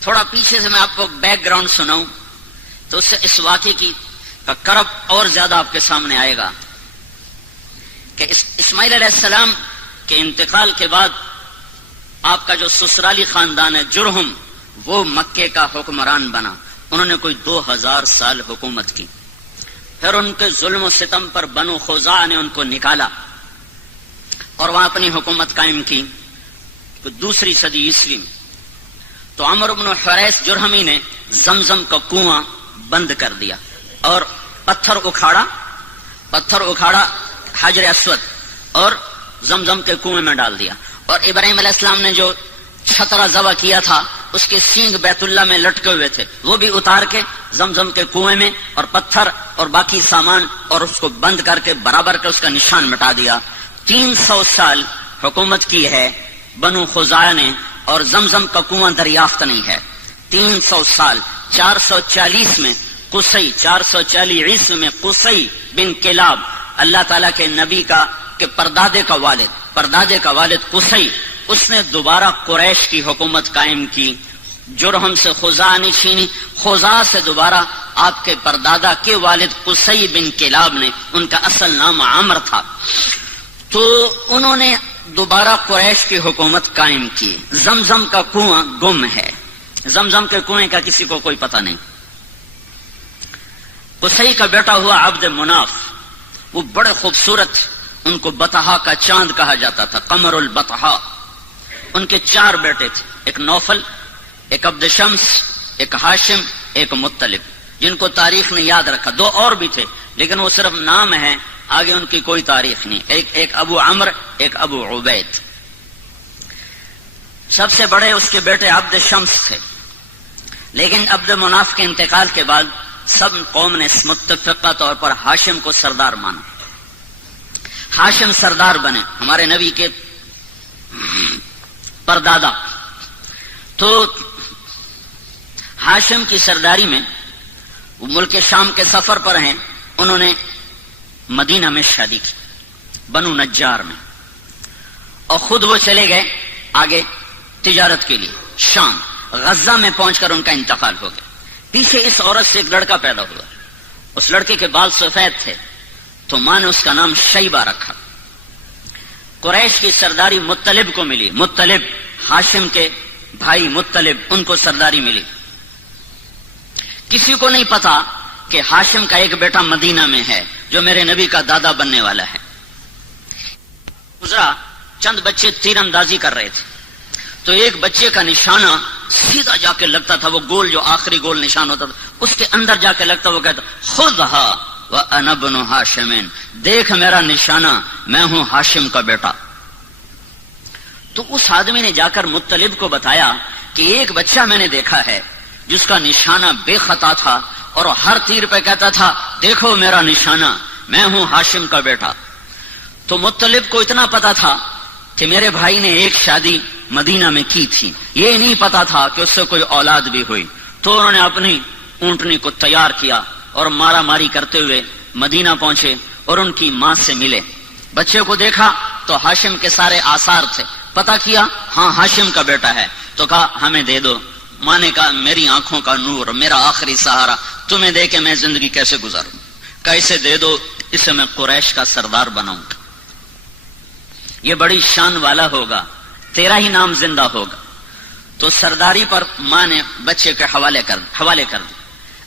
تھوڑا پیچھے سے میں آپ کو بیک گراؤنڈ سناؤں تو اس سے اس واقعے کی کا کرب اور زیادہ آپ کے سامنے آئے گا کہ اسماعیل علیہ السلام کے انتقال کے بعد آپ کا جو سسرالی خاندان ہے جرہم، وہ مکے کا حکمران بنا. انہوں نے کوئی 2000 سال حکومت کی. پھر ان کے ظلم و ستم پر بنو خزاعہ نے ان کو نکالا اور وہاں اپنی حکومت قائم کی دوسری صدی عیسوی میں. تو عمرو بن حریث جرہمی نے زمزم کا کنواں بند کر دیا اور پتھر اکھاڑا حجر اسود اور زمزم کے کنویں میں ڈال دیا. اور ابراہیم علیہ السلام نے جو چھترا ذبح کیا تھا اس کے سینگ بیت اللہ میں لٹکے ہوئے تھے، وہ بھی اتار کے زمزم کے کنویں میں اور پتھر اور باقی سامان اور اس کو بند کر کے برابر کر اس کا نشان مٹا دیا. 300 سال حکومت کی ہے بنو خزاعہ نے اور زمزم کا کنواں دریافت نہیں ہے. 300 سال. 440 میں قصی، 440 عیسوی میں قصی بن کلاب، اللہ تعالیٰ کے نبی کا کہ پردادے کا والد قصی، اس نے دوبارہ قریش کی حکومت قائم کی. جرہم سے خزاعہ نے چھینی، خزاعہ سے دوبارہ آپ کے پردادا کے والد قصی بن کلاب نے، ان کا اصل نام عمر تھا، تو انہوں نے دوبارہ قریش کی حکومت قائم کی. زمزم کا کنواں گم ہے، زمزم کے کنویں کا کسی کو کوئی پتہ نہیں. قصی کا بیٹا ہوا عبد مناف، وہ بڑے خوبصورت، ان کو بطحا کا چاند کہا جاتا تھا، قمر البطحا. ان کے 4 بیٹے تھے، ایک نوفل، ایک عبد شمس، ایک ہاشم، ایک مطلب، جن کو تاریخ نے یاد رکھا. 2 اور بھی تھے لیکن وہ صرف نام ہیں، آگے ان کی کوئی تاریخ نہیں. ایک ابو عمر، ایک ابو عبید. سب سے بڑے اس کے بیٹے عبد شمس تھے، لیکن عبد مناف کے انتقال کے بعد سب قوم نے متفقہ طور پر ہاشم کو سردار مانا. ہاشم سردار بنے، ہمارے نبی کے پردادا. تو ہاشم کی سرداری میں وہ ملک شام کے سفر پر ہیں. انہوں نے مدینہ میں شادی کی، بنو نجار میں، اور خود وہ چلے گئے آگے تجارت کے لیے شام. غزہ میں پہنچ کر ان کا انتقال ہو گیا. پیچھے اس عورت سے ایک لڑکا پیدا ہوا، اس لڑکے کے بال سفید تھے تو ماں نے اس کا نام شیبہ رکھا. قریش کی سرداری مطلب کو ملی، مطلب ہاشم کے بھائی مطلب، ان کو سرداری ملی. کسی کو نہیں پتا کہ ہاشم کا ایک بیٹا مدینہ میں ہے جو میرے نبی کا دادا بننے والا ہے. گزرا، چند بچے تیر اندازی کر رہے تھے تو ایک بچے کا نشانہ سیدھا جا کے لگتا تھا، وہ گول جو آخری گول نشان ہوتا تھا اس کے اندر جا کے لگتا. وہ کہتا خذھا وانا ابن ہاشم، دیکھ میرا نشانہ، میں ہوں ہاشم کا بیٹا. تو اس آدمی نے جا کر مطلب کو بتایا کہ ایک بچہ میں نے دیکھا ہے جس کا نشانہ بے خطا تھا اور ہر تیر پہ کہتا تھا دیکھو میرا نشانہ، میں ہوں ہاشم کا بیٹا. تو مطلب کو اتنا پتا تھا کہ میرے بھائی نے ایک شادی مدینہ میں کی تھی، یہ نہیں پتا تھا کہ اس سے کوئی اولاد بھی ہوئی. تو انہوں نے اپنی اونٹنی کو تیار کیا اور مارا ماری کرتے ہوئے مدینہ پہنچے اور ان کی ماں سے ملے. بچے کو دیکھا تو ہاشم کے سارے آثار تھے، پتا کیا ہاں ہاشم کا بیٹا ہے. تو کہا ہمیں دے دو. ماں نے کہا میری آنکھوں کا نور، میرا آخری سہارا، تمہیں دے کے میں زندگی کیسے گزاروں؟ کیسے دے دو، اسے میں قریش کا سردار بناؤں گا، یہ بڑی شان والا ہوگا، تیرا ہی نام زندہ ہوگا. تو سرداری پر ماں نے بچے کے حوالے کر دی.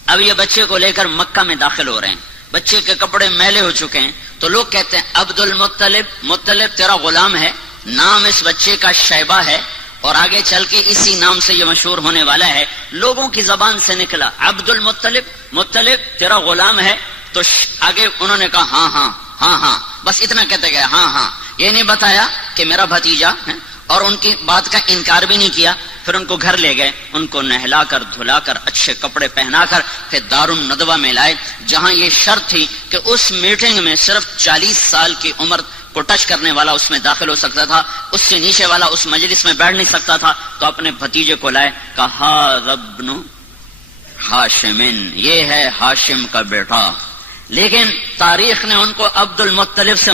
اب یہ بچے کو لے کر مکہ میں داخل ہو رہے ہیں، بچے کے کپڑے میلے ہو چکے ہیں. تو لوگ کہتے ہیں عبد المطلب، مطلب تیرا غلام ہے، نام اس بچے کا شیبہ ہے اور آگے چل کے اسی نام سے یہ مشہور ہونے والا ہے. لوگوں کی زبان سے نکلا عبد المطلب، مطلب تیرا غلام ہے. تو آگے انہوں نے کہا ہاں ہاں ہاں ہاں، بس اتنا کہتے گئے ہاں ہاں، یہ نہیں بتایا کہ میرا بھتیجا ہے، اور ان کی بات کا انکار بھی نہیں کیا. پھر ان کو گھر لے گئے، ان کو نہلا کر دھلا کر اچھے کپڑے پہنا کر پھر دارالندوہ میں لائے، جہاں یہ شرط تھی کہ اس میٹنگ میں صرف 40 سال کی عمر کو ٹچ کرنے والا اس میں داخل ہو سکتا تھا، اس سے نیچے والا اس مجلس میں بیٹھ نہیں سکتا تھا. تو اپنے بھتیجے کو لائے، کہا ابن ہاشم، یہ ہے ہاشم کا بیٹا. لیکن تاریخ نے ان کو عبد المطلب سے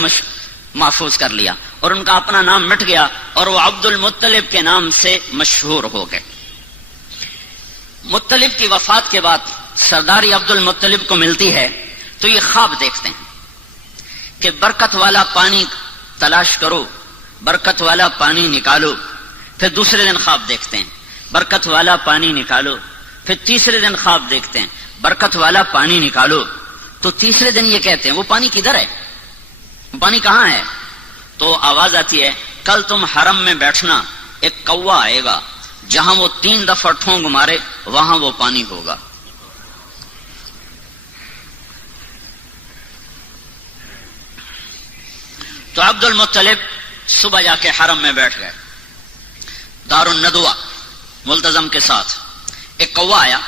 محفوظ کر لیا اور ان کا اپنا نام مٹ گیا اور وہ عبد المطلب کے نام سے مشہور ہو گئے. مطلب کی وفات کے بعد سرداری عبد المطلب کو ملتی ہے تو یہ خواب دیکھتے ہیں کہ برکت والا پانی تلاش کرو، برکت والا پانی نکالو. پھر دوسرے دن خواب دیکھتے ہیں برکت والا پانی نکالو. پھر تیسرے دن خواب دیکھتے ہیں برکت والا پانی نکالو. تو تیسرے دن یہ کہتے ہیں وہ پانی کدھر ہے، وہ پانی کہاں ہے؟ تو آواز آتی ہے کل تم حرم میں بیٹھنا، ایک کوا آئے گا، جہاں وہ 3 دفعہ ٹھونگ مارے وہاں وہ پانی ہوگا. تو عبد المطلب صبح جا کے حرم میں بیٹھ گئے دار الندوہ ملتزم کے ساتھ. ایک کوا آیا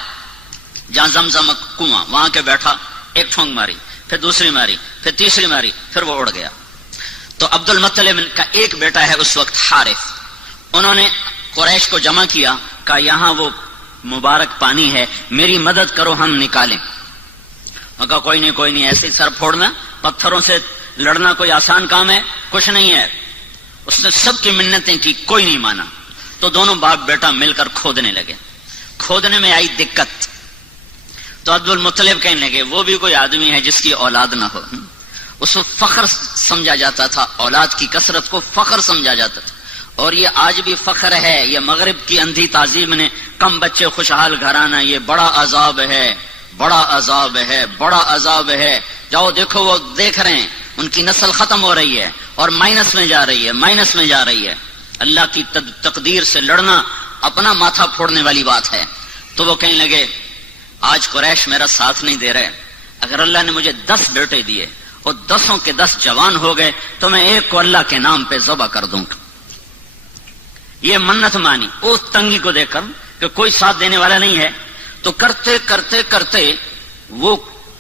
جہاں زمزم کنواں، وہاں کے بیٹھا، ایک ٹھونگ ماری، پھر دوسری ماری، پھر تیسری ماری، پھر وہ اڑ گیا. تو عبد المطلب کا ایک بیٹا ہے اس وقت حارث، انہوں نے قریش کو جمع کیا، کہا یہاں وہ مبارک پانی ہے، میری مدد کرو ہم نکالیں. اور کہا کوئی نہیں ایسے ہی سر پھوڑنا، پتھروں سے لڑنا کوئی آسان کام ہے؟ کچھ نہیں ہے. اس نے سب کی منتیں کی، کوئی نہیں مانا. تو دونوں باپ بیٹا مل کر کھودنے لگے. کھودنے میں آئی دقت، تو عبد المطلب کہنے لگے وہ بھی کوئی آدمی ہے جس کی اولاد نہ ہو. اس کو فخر سمجھا جاتا تھا، اولاد کی کثرت کو فخر سمجھا جاتا تھا. اور یہ آج بھی فخر ہے. یہ مغرب کی اندھی تہذیب نے کم بچے خوشحال گھرانہ، یہ بڑا عذاب ہے، بڑا عذاب ہے، بڑا عذاب ہے. جاؤ دیکھو، وہ دیکھ رہے ہیں ان کی نسل ختم ہو رہی ہے اور مائنس میں جا رہی ہے، مائنس میں جا رہی ہے. اللہ کی تقدیر سے لڑنا اپنا ماتھا پھوڑنے والی بات ہے. تو وہ کہنے لگے آج قریش میرا ساتھ نہیں دے رہے، اگر اللہ نے مجھے 10 بیٹے دیے اور 10 کے 10 جوان ہو گئے تو میں ایک کو اللہ کے نام پہ ذبح کر دوں گا. یہ منت مانی اس تنگی کو دیکھ کر کہ کوئی ساتھ دینے والا نہیں ہے. تو کرتے کرتے کرتے وہ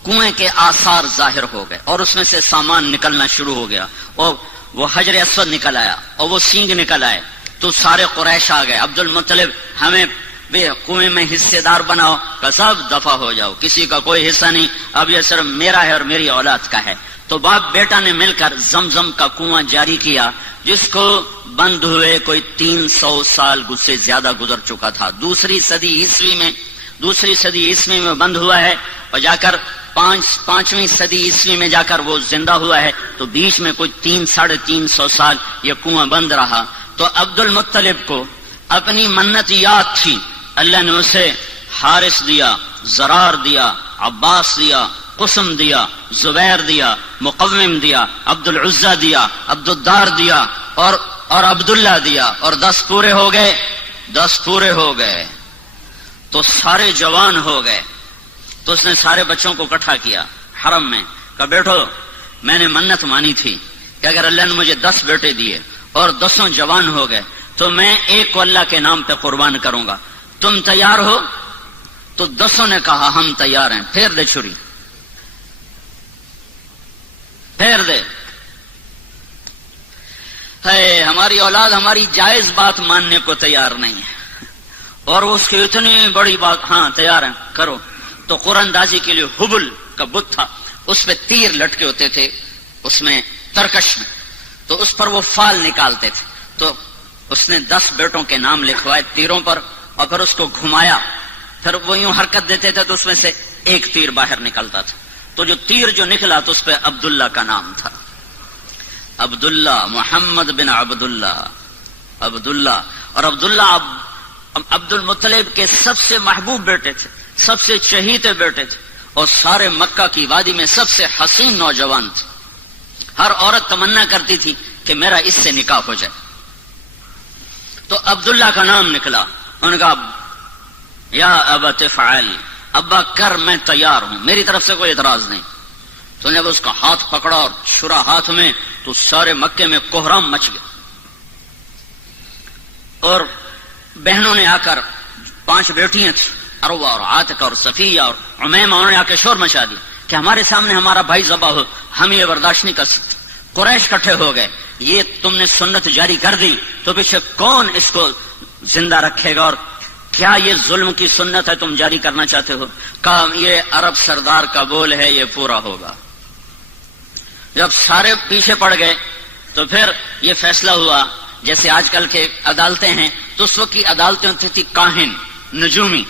کنویں کے آثار ظاہر ہو گئے اور اس میں سے سامان نکلنا شروع ہو گیا، اور وہ حجر اسود نکل آیا اور وہ سینگ نکل آئے. تو سارے قریش آ گئے، عبد المطلب ہمیں کنویں میں حصے دار بناؤ. کہ سب دفع ہو جاؤ، کسی کا کوئی حصہ نہیں، اب یہ صرف میرا ہے اور میری اولاد کا ہے. تو باپ بیٹا نے مل کر زمزم کا کنواں جاری کیا، جس کو بند ہوئے کوئی 300 سال سے زیادہ گزر چکا تھا. دوسری صدی عیسوی میں بند ہوا ہے، اور جا کر 5ویں صدی عیسوی میں جا کر وہ زندہ ہوا ہے. تو بیچ میں کوئی 300-350 سال یہ کنواں بند رہا. تو عبد المطلب کو اپنی منت یاد تھی، اللہ نے اسے حارث دیا، زرار دیا، عباس دیا، قسم دیا، زبیر دیا، مقوم دیا، عبد العزہ دیا، عبد الدار دیا اور عبداللہ دیا، اور 10 پورے ہو گئے. 10 پورے ہو گئے تو سارے جوان ہو گئے. تو اس نے سارے بچوں کو اکٹھا کیا حرم میں، کہا بیٹھو میں نے منت مانی تھی کہ اگر اللہ نے مجھے 10 بیٹے دیے اور 10 جوان ہو گئے تو میں ایک کو اللہ کے نام پہ قربان کروں گا، تم تیار ہو؟ تو 10 نے کہا ہم تیار ہیں. پھیر دے چھری، پھیر دے. ہے ہماری اولاد ہماری جائز بات ماننے کو تیار نہیں ہے، اور اس کی اتنی بڑی بات، ہاں تیار ہیں کرو. تو قرآن اندازی کے لیے حبل کا بت تھا، اس پہ تیر لٹکے ہوتے تھے، اس میں ترکش میں، تو اس پر وہ فال نکالتے تھے. تو اس نے 10 بیٹوں کے نام لکھوائے تیروں پر، اور پھر اس کو گھمایا، پھر وہ یوں حرکت دیتے تھے تو اس میں سے ایک تیر باہر نکلتا تھا. تو جو تیر جو نکلا تو اس پہ عبداللہ کا نام تھا، عبداللہ، محمد بن عبداللہ، عبداللہ. اور عبداللہ عبد المطلب کے سب سے محبوب بیٹے تھے، سب سے چہیتے بیٹے تھے، اور سارے مکہ کی وادی میں سب سے حسین نوجوان تھے. ہر عورت تمنا کرتی تھی کہ میرا اس سے نکاح ہو جائے. تو عبداللہ کا نام نکلا. انہوں نے کہا یا ابت فعل، ابا کر، میں تیار ہوں، میری طرف سے کوئی اعتراض نہیں. تو نے اس کا ہاتھ پکڑا اور چھرا ہاتھ میں، تو سارے مکے میں کوہرام مچ گیا. اور بہنوں نے آ کر 5 بیٹیاں تھیں، عروہ اور عاتقہ اور صفیہ اور عمیمہ، انہوں نے آ کے شور مچا دیا کہ ہمارے سامنے ہمارا بھائی ذبح ہو، ہم یہ برداشت نہیں کر سکتے. قریش اکٹھے ہو گئے، یہ تم نے سنت جاری کر دی تو پیچھے کون اس کو زندہ رکھے گا، اور کیا یہ ظلم کی سنت ہے تم جاری کرنا چاہتے ہو؟ کہا یہ عرب سردار کا بول ہے، یہ پورا ہوگا. جب سارے پیچھے پڑ گئے تو پھر یہ فیصلہ ہوا، جیسے آج کل کے عدالتیں ہیں تو اس وقت کی عدالتیں ہوتی تھی کاہن، نجومی.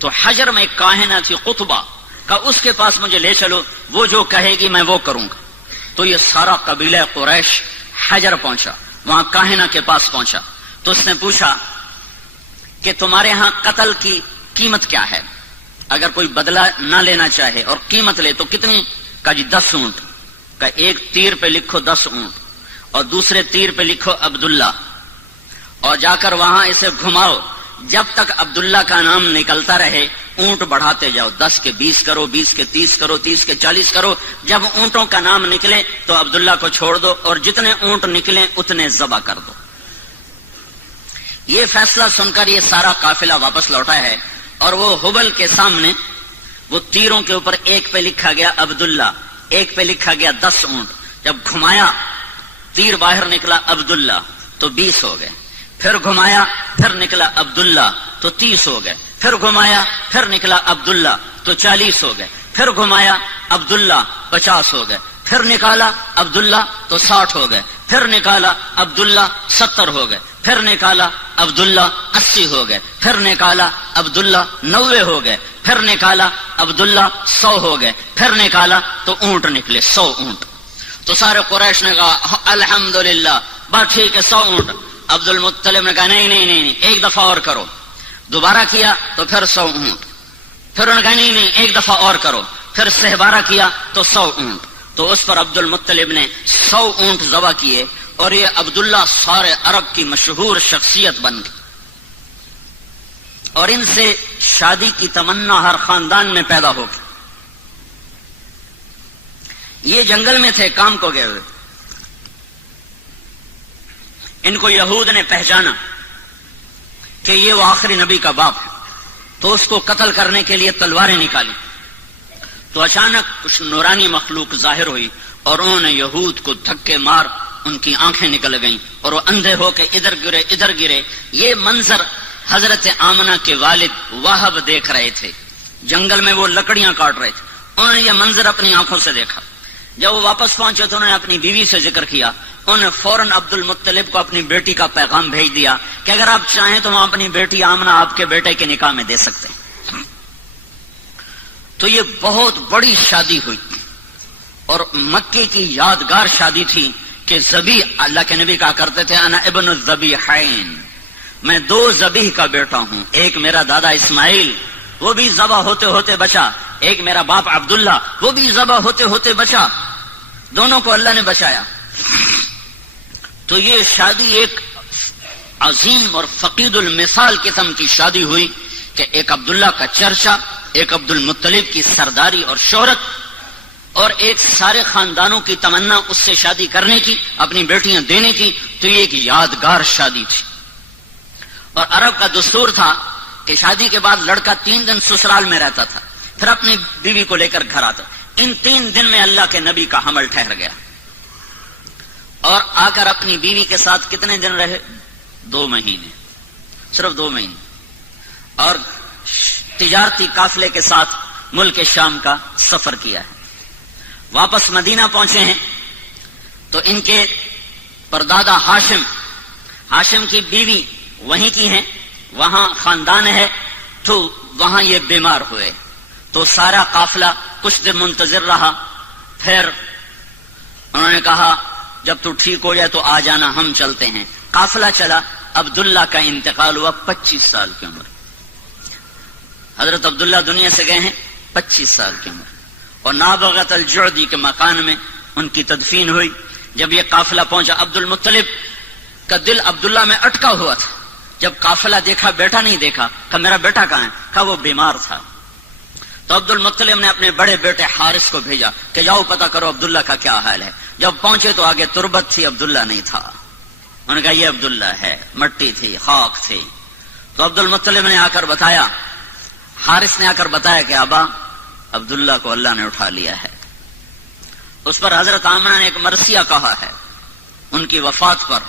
تو حجر میں ایک کاہنہ تھی قطبہ کا، اس کے پاس مجھے لے چلو، وہ جو کہے گی میں وہ کروں گا۔ تو یہ سارا قبیلہ قریش حجر پہنچا، وہاں کاہنہ کے پاس پہنچا تو اس نے پوچھا کہ تمہارے ہاں قتل کی قیمت کیا ہے؟ اگر کوئی بدلہ نہ لینا چاہے اور قیمت لے تو کتنی؟ کا جی 10 اونٹ کا، ایک تیر پہ لکھو 10 اونٹ اور دوسرے تیر پہ لکھو عبداللہ، اور جا کر وہاں اسے گھماؤ، جب تک عبداللہ کا نام نکلتا رہے اونٹ بڑھاتے جاؤ، 10 کے 20 کرو، 20 کے 30 کرو، 30 کے 40 کرو، جب اونٹوں کا نام نکلے تو عبداللہ کو چھوڑ دو اور جتنے اونٹ نکلیں اتنے ذبح کر دو۔ یہ فیصلہ سن کر یہ سارا قافلہ واپس لوٹا ہے، اور وہ حبل کے سامنے وہ تیروں کے اوپر ایک پہ لکھا گیا عبداللہ، ایک پہ لکھا گیا 10 اونٹ، جب گھمایا تیر باہر نکلا عبداللہ تو 20 ہو گئے، پھر گھمایا پھر نکلا عبداللہ تو 30 ہو گئے، پھر گھمایا پھر نکلا عبداللہ تو 40 ہو گئے، پھر گھمایا عبداللہ 50 ہو گئے، پھر نکالا عبداللہ تو 60 ہو گئے، پھر نکالا عبداللہ 70 ہو گئے، پھر نکالا عبداللہ 80 ہو گئے، پھر نکالا عبداللہ 90 ہو گئے، پھر نکالا عبداللہ 100 ہو گئے، پھر نکالا تو اونٹ نکلے 100 اونٹ۔ تو سارے قریش نے کہا الحمدللہ، بات ٹھیک ہے 100 اونٹ۔ عبد المطلب نے کہا نہیں نہیں نہیں، ایک دفعہ اور کرو۔ دوبارہ کیا تو پھر 100 اونٹ، پھر انہوں نے کہا نہیں نہیں ایک دفعہ اور کرو، پھر 12 کیا تو 100 اونٹ۔ تو اس پر عبد المطلب نے 100 اونٹ ذبح کیے، اور یہ عبداللہ سارے عرب کی مشہور شخصیت بن گئی، اور ان سے شادی کی تمنا ہر خاندان میں پیدا ہوگی۔ یہ جنگل میں تھے کام کو گئے ہوئے، ان کو یہود نے پہچانا کہ یہ وہ آخری نبی کا باپ ہے، تو اس کو قتل کرنے کے لیے تلواریں نکالی، تو اچانک کچھ نورانی مخلوق ظاہر ہوئی اور انہوں نے یہود کو دھکے مار ان کی آنکھیں نکل گئیں اور وہ اندھے ہو کے ادھر گرے ادھر گرے۔ یہ منظر حضرت آمنہ کے والد وہب دیکھ رہے تھے، جنگل میں وہ لکڑیاں کاٹ رہے تھے، انہوں نے یہ منظر اپنی آنکھوں سے دیکھا۔ جب وہ واپس پہنچے تو انہوں نے اپنی بیوی سے ذکر کیا، انہوں نے فوراً عبد المطلب کو اپنی بیٹی کا پیغام بھیج دیا کہ اگر آپ چاہیں تو ہم اپنی بیٹی آمنہ آپ کے بیٹے کے نکاح میں دے سکتے ہیں۔ تو یہ بہت بڑی شادی ہوئی، اور مکے کی یادگار شادی تھی کہ ذبیح، اللہ کے نبی کہا کرتے تھے انا ابن الذبیحین، میں 2 ذبیح کا بیٹا ہوں، ایک میرا دادا اسماعیل وہ بھی ذبح ہوتے ہوتے بچا، ایک میرا باپ عبداللہ وہ بھی ذبح ہوتے ہوتے بچا، دونوں کو اللہ نے بچایا۔ تو یہ شادی ایک عظیم اور فقید المثال قسم کی شادی ہوئی کہ ایک عبداللہ کا چرچا، ایک عبد المطلب کی سرداری اور شہرت، اور ایک سارے خاندانوں کی تمنا اس سے شادی کرنے کی، اپنی بیٹیاں دینے کی۔ تو یہ ایک یادگار شادی تھی، اور عرب کا دستور تھا کہ شادی کے بعد لڑکا 3 دن سسرال میں رہتا تھا، پھر اپنی بیوی کو لے کر گھر آتا۔ ان 3 دن میں اللہ کے نبی کا حمل ٹھہر گیا، اور آ کر اپنی بیوی کے ساتھ کتنے دن رہے؟ 2 مہینے، صرف 2 مہینے، اور تجارتی قافلے کے ساتھ ملک شام کا سفر کیا ہے۔ واپس مدینہ پہنچے ہیں تو ان کے پردادا ہاشم کی بیوی وہیں کی ہیں، وہاں خاندان ہے، تو وہاں یہ بیمار ہوئے، تو سارا قافلہ کچھ دن منتظر رہا، پھر انہوں نے کہا جب تو ٹھیک ہو جائے تو آ جانا، ہم چلتے ہیں۔ قافلہ چلا، عبداللہ کا انتقال ہوا 25 سال کی عمر، حضرت عبداللہ دنیا سے گئے ہیں 25 سال کی عمر، اور نابغت الجعدی کے مکان میں ان کی تدفین ہوئی۔ جب یہ قافلہ پہنچا، عبد المطلب کا دل عبداللہ میں اٹکا ہوا تھا، جب قافلہ دیکھا بیٹا نہیں دیکھا، کہا میرا بیٹا کہاں ہے؟ کہا وہ بیمار تھا۔ تو عبد المطلب نے اپنے بڑے بیٹے حارث کو بھیجا کہ جاؤ پتہ کرو عبداللہ کا کیا حال ہے۔ جب پہنچے تو آگے تربت تھی، عبداللہ نہیں تھا۔ انہوں نے کہا یہ عبداللہ ہے، مٹی تھی، خاک تھی۔ تو عبد المطلب نے آ کر بتایا، حارث نے آ کر بتایا کہ ابا عبداللہ کو اللہ نے اٹھا لیا ہے۔ اس پر حضرت آمنہ نے ایک مرثیہ کہا ہے، ان کی وفات پر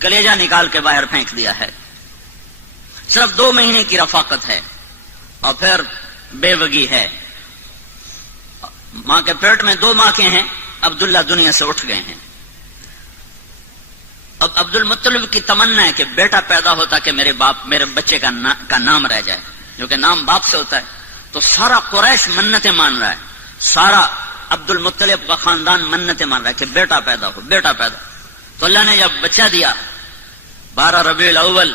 کلیجہ نکال کے باہر پھینک دیا ہے۔ صرف 2 مہینے کی رفاقت ہے، اور پھر بیوگی ہے، ماں کے پیٹ میں 2 ماں کے ہیں، عبداللہ دنیا سے اٹھ گئے ہیں۔ اب عبد المطلب کی تمنا ہے کہ بیٹا پیدا ہوتا کہ میرے بچے کا نام رہ جائے، جو کہ نام باپ سے ہوتا ہے. تو سارا قریش منتیں مان رہا ہے، سارا عبد المطلب کا خاندان منتیں مان رہا ہے کہ بیٹا پیدا ہو، بیٹا پیدا. تو اللہ نے جب بچہ دیا 12 ربیع الاول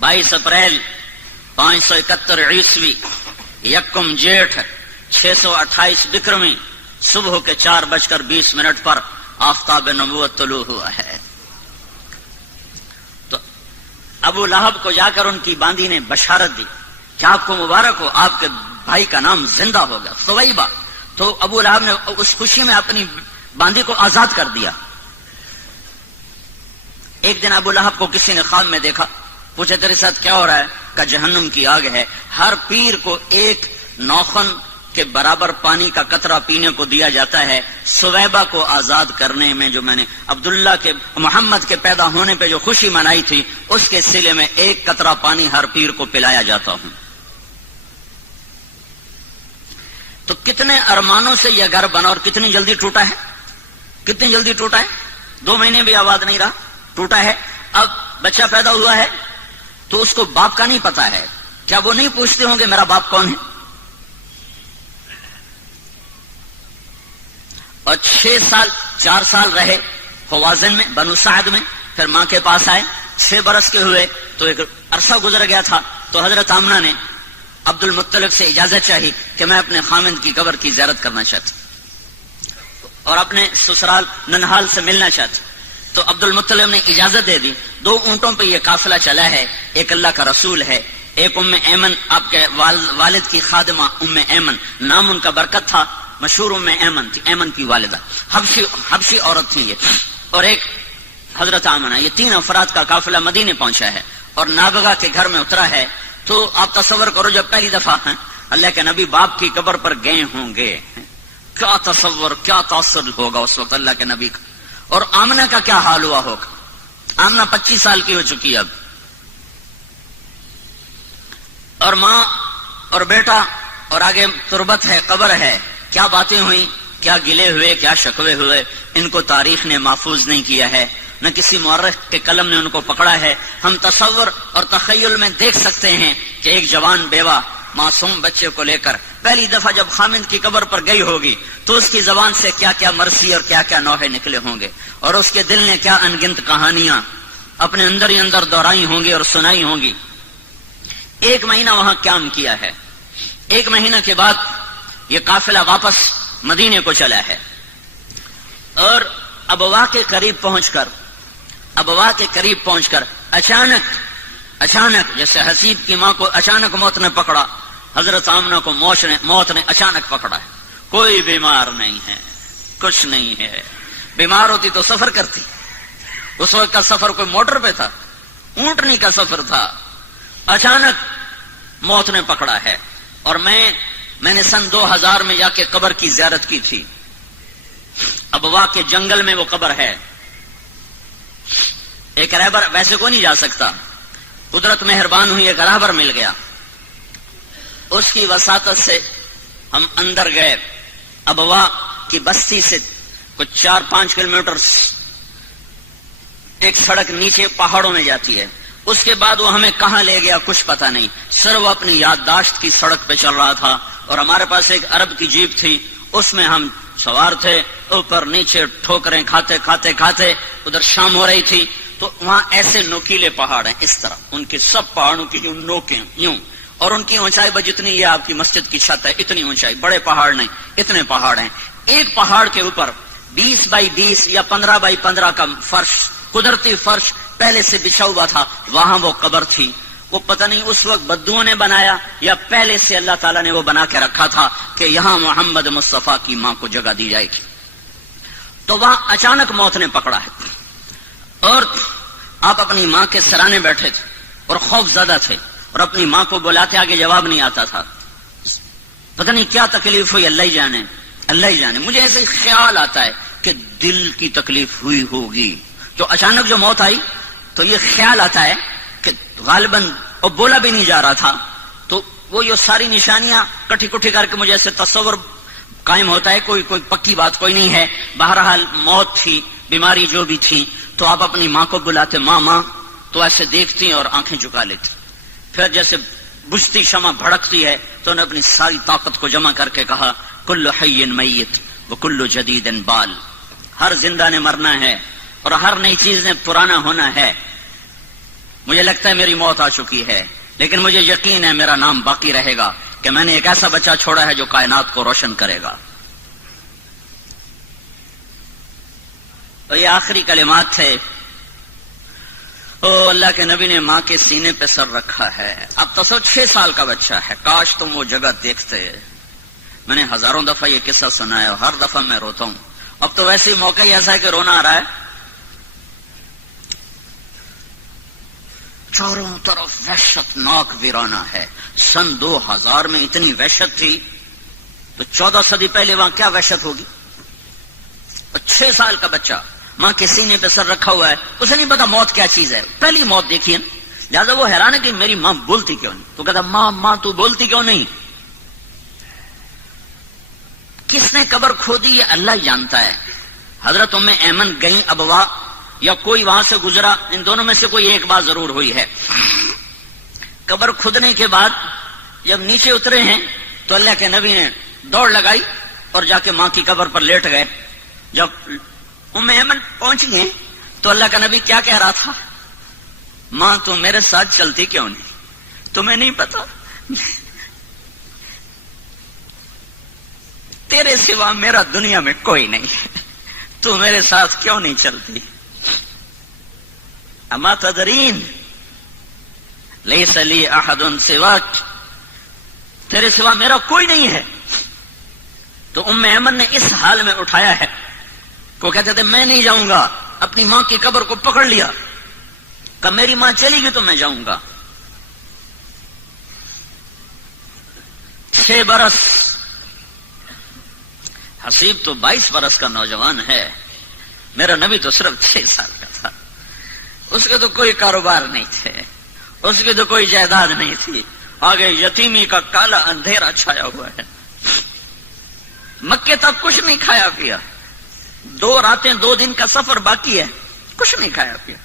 22 اپریل 571 عیسوی 1 جیٹھ 628 بکرمی صبح کے 4:20 پر آفتاب نبوت طلوع ہوا ہے. تو ابو لہب کو جا کر ان کی باندی نے بشارت دی کہ آپ کو مبارک ہو، آپ کے بھائی کا نام زندہ ہوگا، ثویبہ. تو ابو لہب نے اس خوشی میں اپنی باندی کو آزاد کر دیا. ایک دن ابو لہب کو کسی نے خواب میں دیکھا، پوچھا تیرے ساتھ کیا ہو رہا ہے؟ کہ جہنم کی آگ ہے، ہر پیر کو ایک نوخن کے برابر پانی کا قطرہ پینے کو دیا جاتا ہے. ثویبہ کو آزاد کرنے میں جو میں نے عبداللہ کے محمد کے پیدا ہونے پہ جو خوشی منائی تھی، اس کے سلے میں ایک قطرہ پانی ہر پیر کو پلایا جاتا ہوں. تو کتنے ارمانوں سے یہ گھر بنا اور کتنی جلدی ٹوٹا ہے، کتنی جلدی ٹوٹا ہے. 2 مہینے بھی آباد نہیں رہا، ٹوٹا ہے. اب بچہ پیدا ہوا ہے تو اس کو باپ کا نہیں پتا ہے. کیا وہ نہیں پوچھتے ہوں گے میرا باپ کون ہے؟ اور 4 سال رہے حوازن میں، بنو سعد میں، پھر ماں کے پاس آئے. 6 برس کے ہوئے تو ایک عرصہ گزر گیا تھا. تو حضرت آمنہ نے عبد المطلب سے اجازت چاہی کہ میں اپنے خامند کی قبر کی زیارت کرنا چاہتی اور اپنے سسرال ننہال سے ملنا چاہتی. تو عبد المطلب نے اجازت دے دی. 2 اونٹوں پہ یہ قافلہ چلا ہے، ایک اللہ کا رسول ہے، ایک ام ایمن آپ کے والد کی خادمہ ام ایمن، نام ان کا برکت تھا، مشہور ام ایمن تھی، ایمن کی والدہ، حبشی عورت تھی یہ، اور ایک حضرت آمنہ. یہ 3 افراد کا قافلہ مدینے پہنچا ہے اور نابغہ کے گھر میں اترا ہے. تو آپ تصور کرو جب پہلی دفعہ اللہ کے نبی باپ کی قبر پر گئے ہوں گے، کیا تصور، کیا تاثر ہوگا اس وقت اللہ کے نبی کا. اور آمنہ کا کیا حال ہوا ہوگا. آمنہ 25 سال کی ہو چکی اب، اور ماں اور بیٹا اور آگے تربت ہے، قبر ہے. کیا باتیں ہوئیں، کیا گلے ہوئے، کیا شکوے ہوئے، ان کو تاریخ نے محفوظ نہیں کیا ہے، نہ کسی مورخ کے قلم نے ان کو پکڑا ہے. ہم تصور اور تخیل میں دیکھ سکتے ہیں کہ ایک جوان بیوہ معصوم بچے کو لے کر پہلی دفعہ جب خامند کی قبر پر گئی ہوگی تو اس کی زبان سے کیا کیا مرثی اور کیا کیا نوحے نکلے ہوں گے، اور اس کے دل نے کیا انگنت کہانیاں اپنے اندر ہی اندر دہرائی ہوں گی اور سنائی ہوں گی. 1 مہینہ وہاں قیام کیا ہے. 1 مہینہ کے بعد یہ قافلہ واپس مدینے کو چلا ہے اور ابوا کے قریب پہنچ کر اچانک جیسے حسیب کی ماں کو اچانک موت نے پکڑا، حضرت آمنہ کو موت نے اچانک پکڑا ہے. کوئی بیمار نہیں ہے، کچھ نہیں ہے. بیمار ہوتی تو سفر کرتی. اس وقت کا سفر کوئی موٹر پہ تھا، اونٹنی کا سفر تھا. اچانک موت نے پکڑا ہے. اور میں نے سن 2000 میں جا کے قبر کی زیارت کی تھی. ابوا کے جنگل میں وہ قبر ہے. ایک رہبر ویسے کو نہیں جا سکتا، قدرت مہربان ہوئی، ایک رہبر مل گیا، اس کی وساطت سے ہم اندر گئے. ابوا کی بستی سے کچھ 4-5 کلومیٹر ایک سڑک نیچے پہاڑوں میں جاتی ہے. اس کے بعد وہ ہمیں کہاں لے گیا کچھ پتہ نہیں. سر وہ اپنی یادداشت کی سڑک پہ چل رہا تھا اور ہمارے پاس ایک عرب کی جیپ تھی، اس میں ہم سوار تھے. اوپر نیچے ٹھوکریں کھاتے کھاتے کھاتے ادھر شام ہو رہی تھی. تو وہاں ایسے نوکیلے پہاڑ ہیں اس طرح، ان کے سب پہاڑوں کی جو نوکیں یوں، اور ان کی اونچائی بس جتنی یہ آپ کی مسجد کی چھت ہے اتنی اونچائی. بڑے پہاڑ نہیں، اتنے پہاڑ ہیں. ایک پہاڑ کے اوپر 20 بائی 20 یا 15 بائی 15 کا فرش، قدرتی فرش پہلے سے بچھا ہوا تھا. وہاں وہ قبر تھی. وہ پتہ نہیں اس وقت بدوؤں نے بنایا یا پہلے سے اللہ تعالیٰ نے وہ بنا کے رکھا تھا کہ یہاں محمد مصطفیٰ کی ماں کو جگہ دی جائے گی. تو وہاں اچانک موت نے پکڑا ہے اور آپ اپنی ماں کے سرانے بیٹھے تھے اور خوف زدہ تھے اور اپنی ماں کو بلاتے آگے جواب نہیں آتا تھا. پتہ نہیں کیا تکلیف ہوئی، اللہ ہی جانے، اللہ ہی جانے. مجھے ایسے خیال آتا ہے کہ دل کی تکلیف ہوئی ہوگی. جو اچانک جو موت آئی تو یہ خیال آتا ہے کہ غالباً اور بولا بھی نہیں جا رہا تھا. تو وہ یہ ساری نشانیاں کٹھی کٹھی کر کے مجھے ایسے تصور قائم ہوتا ہے. کوئی پکی بات کوئی نہیں ہے. بہرحال موت تھی بیماری جو بھی تھی تو آپ اپنی ماں کو بلاتے، ماں ماں، تو ایسے دیکھتی اور آنکھیں جھکا لیتی. پھر جیسے بجھتی شمع بھڑکتی ہے تو انہوں نے اپنی ساری طاقت کو جمع کر کے کہا کل حی میت وکل جدید بال، ہر زندہ نے مرنا ہے اور ہر نئی چیز نے پرانا ہونا ہے. مجھے لگتا ہے میری موت آ چکی ہے، لیکن مجھے یقین ہے میرا نام باقی رہے گا کہ میں نے ایک ایسا بچہ چھوڑا ہے جو کائنات کو روشن کرے گا. تو یہ آخری کلمات تھے. او اللہ کے نبی نے ماں کے سینے پہ سر رکھا ہے. اب تو 6 سال کا بچہ ہے. کاش تم وہ جگہ دیکھتے. میں نے ہزاروں دفعہ یہ قصہ سنا ہے اور ہر دفعہ میں روتا ہوں. اب تو ویسے موقع ہی ایسا ہے کہ رونا آ رہا ہے. چاروں طرف وحشت ناک ویرانہ ہے. سن 2000 میں اتنی وحشت تھی تو 14 صدی پہلے وہاں کیا وحشت ہوگی. 6 سال کا بچہ ماں کے سینے پہ سر رکھا ہوا ہے. اسے نہیں پتا موت کیا چیز ہے. پہلی موت دیکھی ہے، لہٰذا وہ حیران ہے کہ میری ماں بولتی کیوں نہیں. تو کہتا ماں ماں تو بولتی کیوں نہیں. کس نے قبر کھودی یہ اللہ ہی جانتا ہے. حضرت ام ایمن گئیں ابوا یا کوئی وہاں سے گزرا، ان دونوں میں سے کوئی ایک بات ضرور ہوئی ہے. قبر کھودنے کے بعد جب نیچے اترے ہیں تو اللہ کے نبی نے دوڑ لگائی اور جا کے ماں کی قبر پر لیٹ گئے. جب ام ایمن پہنچ گئے تو اللہ کا نبی کیا کہہ رہا تھا، ماں تو میرے ساتھ چلتی کیوں نہیں. تمہیں نہیں پتا تیرے سوا میرا دنیا میں کوئی نہیں ہے، تو میرے ساتھ کیوں نہیں چلتی. اما تدرین لیس لی احد سواک، تیرے سوا میرا کوئی نہیں ہے. تو ام ایمن نے اس حال میں اٹھایا ہے کو کہتے تھے میں نہیں جاؤں گا. اپنی ماں کی قبر کو پکڑ لیا کہ میری ماں چلی گئی تو میں جاؤں گا. 6 برس، حسیب تو 22 برس کا نوجوان ہے. میرا نبی تو صرف 6 سال کا تھا. اس کے تو کوئی کاروبار نہیں تھے، اس کی تو کوئی جائیداد نہیں تھی. آگے یتیمی کا کالا اندھیرا چھایا ہوا ہے. مکے تک کچھ نہیں کھایا پیا. 2 راتیں 2 دن کا سفر باقی ہے، کچھ نہیں کھایا پیا.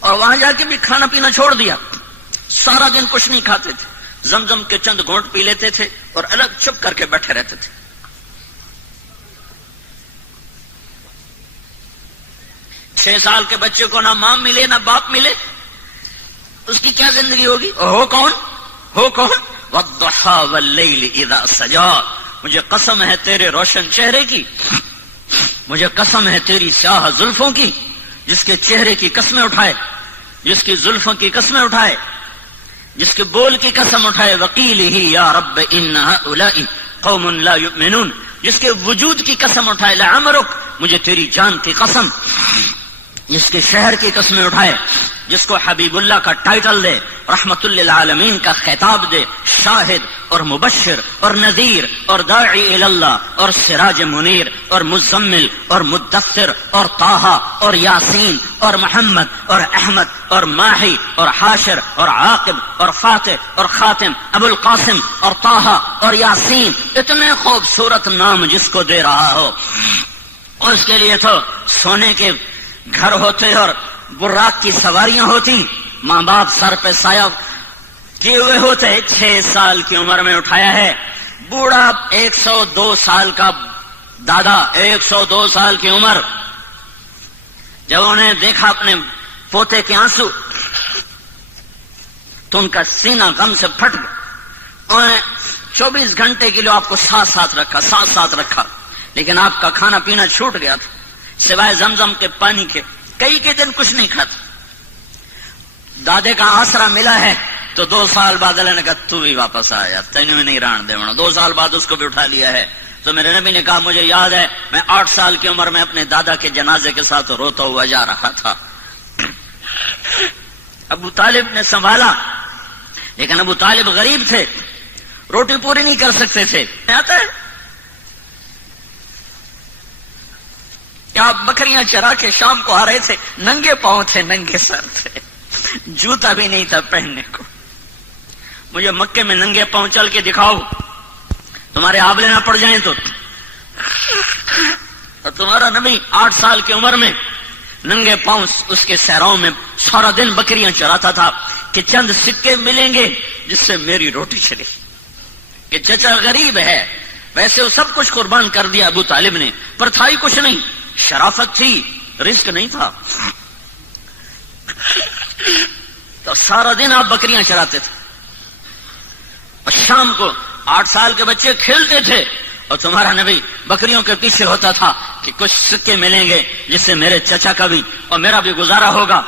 اور وہاں جا کے بھی کھانا پینا چھوڑ دیا. سارا دن کچھ نہیں کھاتے تھے. زمزم کے چند گھونٹ پی لیتے تھے اور الگ چپ کر کے بیٹھے رہتے تھے. چھ سال کے بچے کو نہ ماں ملے نہ باپ ملے، اس کی کیا زندگی ہوگی. ہو کون والضحى واللیل اذا سجا. مجھے قسم ہے تیرے روشن چہرے کی، مجھے قسم ہے تیری سیاہ زلفوں کی، جس کے چہرے کی قسمیں اٹھائے، جس کی زلفوں کی قسمیں اٹھائے، جس کے بول کی قسم اٹھائے. وقیلہ یا رب ان هؤلاء قوم لا یؤمنون، جس کے وجود کی قسم اٹھائے. لعمرک، مجھے تیری جان کی قسم. جس کے شہر کی قسمیں اٹھائے، جس کو حبیب اللہ کا ٹائٹل دے، رحمت للعالمین کا خطاب دے، شاہد اور مبشر اور نذیر اور داعی الی اللہ اور سراج منیر اور مزمل اور مدثر اور طٰہٰ اور یاسین اور محمد اور احمد اور ماہی اور حاشر اور عاقب اور فاتح اور خاتم، ابو القاسم اور طٰہٰ اور یاسین. اتنے خوبصورت نام جس کو دے رہا ہو، اور اس کے لیے تو سونے کے گھر ہوتے اور براق کی سواریاں ہوتی، ماں باپ سر پہ سایہ کیے ہوئے ہوتے. 6 سال کی عمر میں اٹھایا ہے. بوڑھا 102 سال کا دادا، 102 سال کی عمر. جب انہوں نے دیکھا اپنے پوتے کے آنسو تو ان کا سینہ غم سے پھٹ گیا. انہوں نے 24 گھنٹے کے لیے آپ کو ساتھ رکھا، لیکن آپ کا کھانا پینا چھوٹ گیا تھا سوائے زمزم کے پانی کے. کئی دن کچھ نہیں کھاتا. دادے کا آسرا ملا ہے تو 2 سال بعد اللہ نے کہا تو بھی واپس آیا، تینوں نہیں ران دے. 2 سال بعد اس کو بھی اٹھا لیا ہے. تو میرے نبی نے کہا مجھے یاد ہے میں 8 سال کی عمر میں اپنے دادا کے جنازے کے ساتھ روتا ہوا جا رہا تھا. ابو طالب نے سنبھالا، لیکن ابو طالب غریب تھے، روٹی پوری نہیں کر سکتے تھے. آتا ہے آپ بکریاں چرا کے شام کو آ رہے تھے، ننگے پاؤں تھے، ننگے سر تھے، جوتا بھی نہیں تھا پہننے کو. مجھے مکے میں ننگے پاؤں چل کے دکھاؤ، تمہارے آبلے نہ پڑ جائیں تو. اور تمہارا نبی 8 سال کی عمر میں ننگے پاؤں اس کے صحراؤں میں سارا دن بکریاں چراتا تھا کہ چند سکے ملیں گے جس سے میری روٹی چلے، کہ چچا غریب ہے. ویسے وہ سب کچھ قربان کر دیا ابو طالب نے، پر تھا ہی کچھ نہیں، شرافت تھی، رزق نہیں تھا. تو سارا دن آپ بکریاں چراتے تھے اور شام کو 8 سال کے بچے کھیلتے تھے اور تمہارا نبی بکریوں کے پیچھے ہوتا تھا کہ کچھ سکے ملیں گے جس سے میرے چچا کا بھی اور میرا بھی گزارا ہوگا.